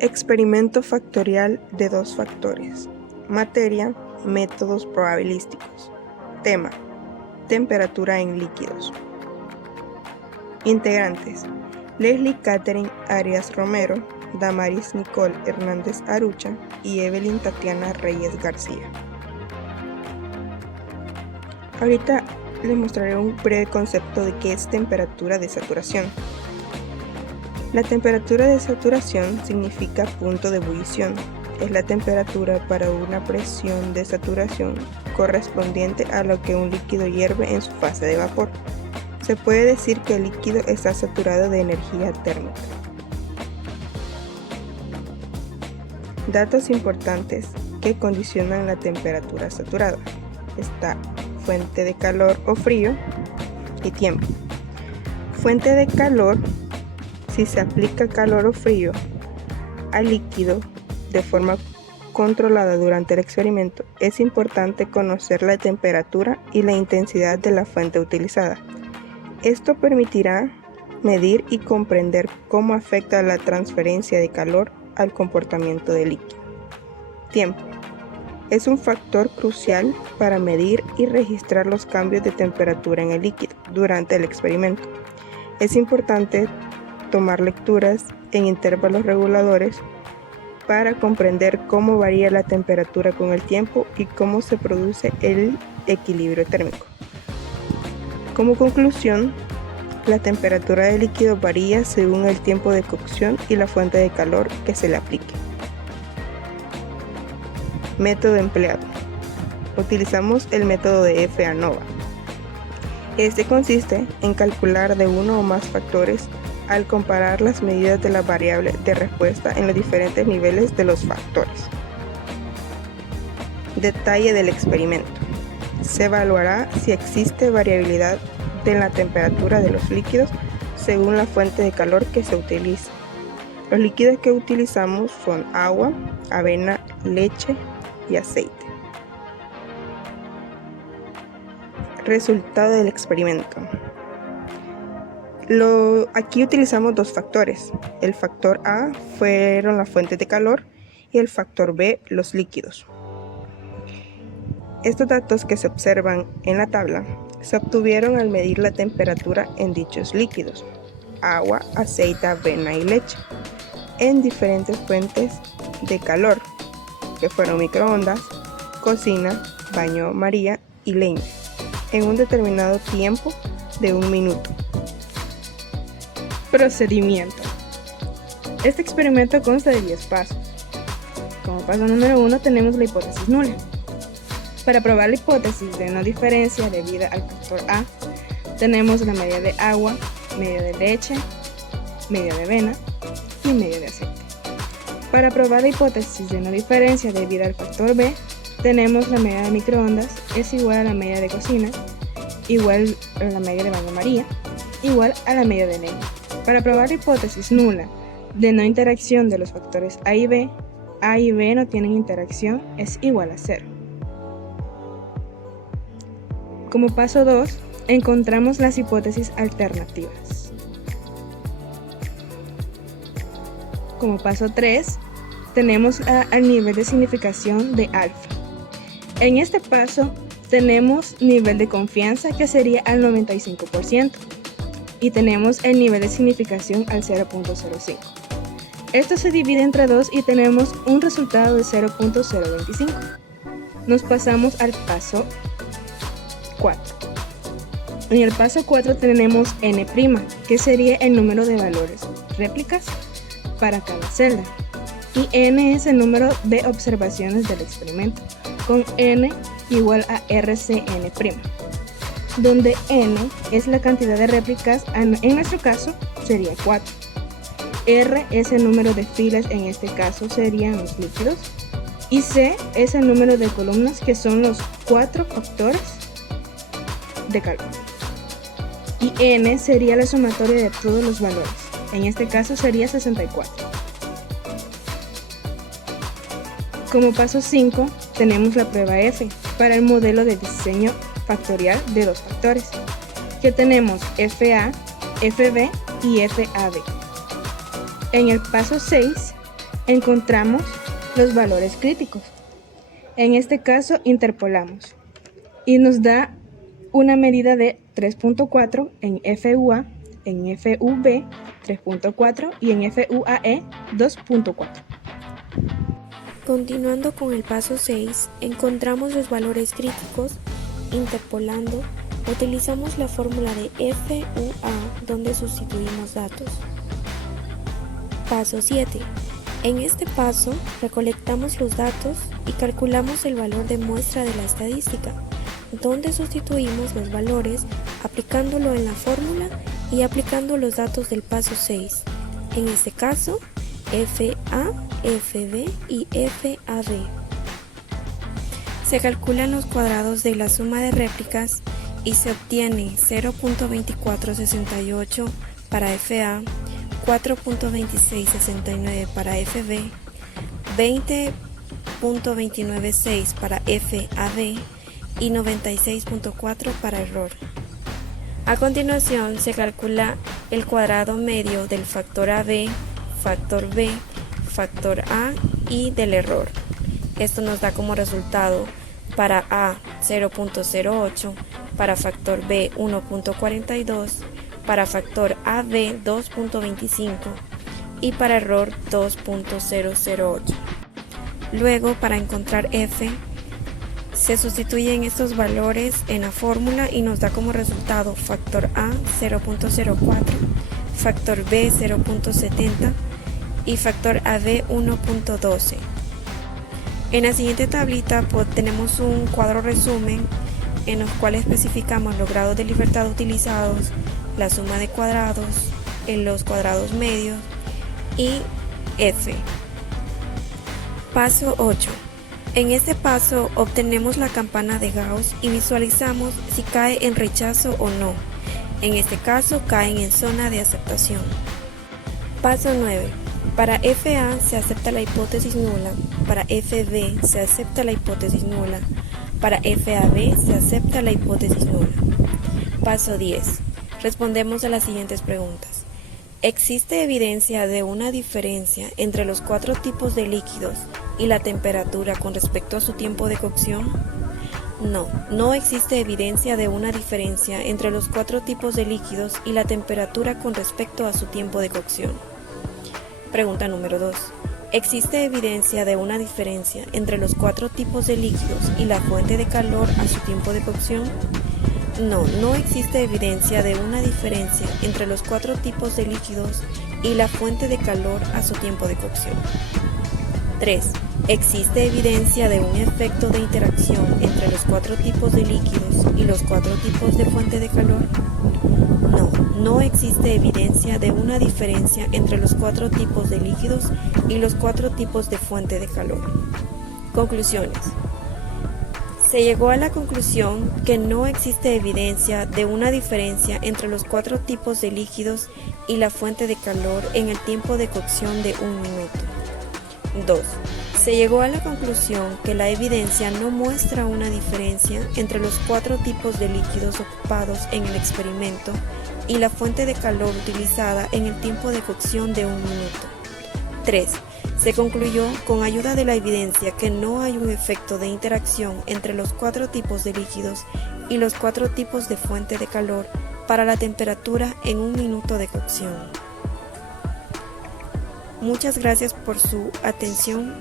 Experimento factorial de dos factores. Materia, métodos probabilísticos. Tema, temperatura en líquidos. Integrantes: Leslie Catherine Arias Romero, Damaris Nicole Hernández Arucha y Evelyn Tatiana Reyes García. Ahorita les mostraré un breve concepto de qué es temperatura de saturación. La temperatura de saturación significa punto de ebullición. Es la temperatura para una presión de saturación correspondiente a lo que un líquido hierve en su fase de vapor. Se puede decir que el líquido está saturado de energía térmica. Datos importantes que condicionan la temperatura saturada. Está fuente de calor o frío y tiempo. Fuente de calor: si se aplica calor o frío al líquido de forma controlada durante el experimento, es importante conocer la temperatura y la intensidad de la fuente utilizada. Esto permitirá medir y comprender cómo afecta la transferencia de calor al comportamiento del líquido. Tiempo: es un factor crucial para medir y registrar los cambios de temperatura en el líquido durante el experimento. Es importante tomar lecturas en intervalos reguladores para comprender cómo varía la temperatura con el tiempo y cómo se produce el equilibrio térmico. Como conclusión, la temperatura del líquido varía según el tiempo de cocción y la fuente de calor que se le aplique. Método empleado: utilizamos el método de F. ANOVA. Este consiste en calcular de uno o más factores al comparar las medidas de la variable de respuesta en los diferentes niveles de los factores. Detalle del experimento: se evaluará si existe variabilidad de la temperatura de los líquidos según la fuente de calor que se utiliza. Los líquidos que utilizamos son agua, avena, leche y aceite. Resultado del experimento: aquí utilizamos dos factores. El factor A fueron las fuentes de calor y el factor B los líquidos. Estos datos que se observan en la tabla se obtuvieron al medir la temperatura en dichos líquidos, agua, aceite, avena y leche, en diferentes fuentes de calor, que fueron microondas, cocina, baño María y leña, en un determinado tiempo de 1 minuto. Procedimiento: este experimento consta de 10 pasos. Como paso número 1 tenemos la hipótesis nula. Para probar la hipótesis de no diferencia debida al factor A, tenemos la medida de agua, medida de leche, medida de avena y medida de aceite. Para probar la hipótesis de no diferencia debida al factor B, tenemos la medida de microondas es igual a la medida de cocina, igual a la medida de baño María, igual a la medida de leña. Para probar la hipótesis nula de no interacción de los factores A y B no tienen interacción, es igual a 0. Como paso 2, encontramos las hipótesis alternativas. Como paso 3, tenemos al nivel de significación de alfa. En este paso tenemos nivel de confianza que sería al 95% y tenemos el nivel de significación al 0.05. Esto se divide entre 2 y tenemos un resultado de 0.025. Nos pasamos al paso 4. En el paso 4 tenemos n', que sería el número de valores réplicas para cada celda, y n es el número de observaciones del experimento, con n igual a RCN', donde n es la cantidad de réplicas, en nuestro caso sería 4. R es el número de filas, en este caso serían los líquidos, y C es el número de columnas, que son los 4 factores de calor. Y n sería la sumatoria de todos los valores, en este caso sería 64. Como paso 5 tenemos la prueba F para el modelo de diseño factorial de dos factores, que tenemos FA, FB y FAB. En el paso 6 encontramos los valores críticos. En este caso interpolamos y nos da una medida de 3.4 en FUA, en FUB 3.4 y en FUAE 2.4. Continuando con el paso 6, encontramos los valores críticos. Interpolando, utilizamos la fórmula de FUA donde sustituimos datos. Paso 7. En este paso, recolectamos los datos y calculamos el valor de muestra de la estadística, donde sustituimos los valores aplicándolo en la fórmula y aplicando los datos del paso 6. En este caso, FA, FB y FAB. Se calculan los cuadrados de la suma de réplicas y se obtiene 0.2468 para FA, 4.2669 para FB, 20.296 para FAB y 96.4 para error. A continuación se calcula el cuadrado medio del factor AB, factor B, factor A y del error. Esto nos da como resultado para A 0.08, para factor B 1.42, para factor AB 2.25 y para error 2.008. Luego, para encontrar F, se sustituyen estos valores en la fórmula y nos da como resultado factor A 0.04, factor B 0.70 y factor AB 1.12. En la siguiente tablita tenemos un cuadro resumen en los cuales especificamos los grados de libertad utilizados, la suma de cuadrados, en los cuadrados medios y F. Paso 8. En este paso obtenemos la campana de Gauss y visualizamos si cae en rechazo o no. En este caso caen en zona de aceptación. Paso 9. Para FA se acepta la hipótesis nula, para FB se acepta la hipótesis nula, para FAB se acepta la hipótesis nula. Paso 10. Respondemos a las siguientes preguntas. ¿Existe evidencia de una diferencia entre los 4 tipos de líquidos y la temperatura con respecto a su tiempo de cocción? No, no existe evidencia de una diferencia entre los 4 tipos de líquidos y la temperatura con respecto a su tiempo de cocción. Pregunta número 2. ¿Existe evidencia de una diferencia entre los 4 tipos de líquidos y la fuente de calor a su tiempo de cocción? No, no existe evidencia de una diferencia entre los 4 tipos de líquidos y la fuente de calor a su tiempo de cocción. 3. ¿Existe evidencia de un efecto de interacción entre los 4 tipos de líquidos y los 4 tipos de fuente de calor? No, no existe evidencia de una diferencia entre los 4 tipos de líquidos y los 4 tipos de fuente de calor. Conclusiones. Se llegó a la conclusión que no existe evidencia de una diferencia entre los 4 tipos de líquidos y la fuente de calor en el tiempo de cocción de 1 minuto. 2. Se llegó a la conclusión que la evidencia no muestra una diferencia entre los 4 tipos de líquidos ocupados en el experimento y la fuente de calor utilizada en el tiempo de cocción de 1 minuto. 3. Se concluyó con ayuda de la evidencia que no hay un efecto de interacción entre los 4 tipos de líquidos y los 4 tipos de fuente de calor para la temperatura en 1 minuto de cocción. Muchas gracias por su atención.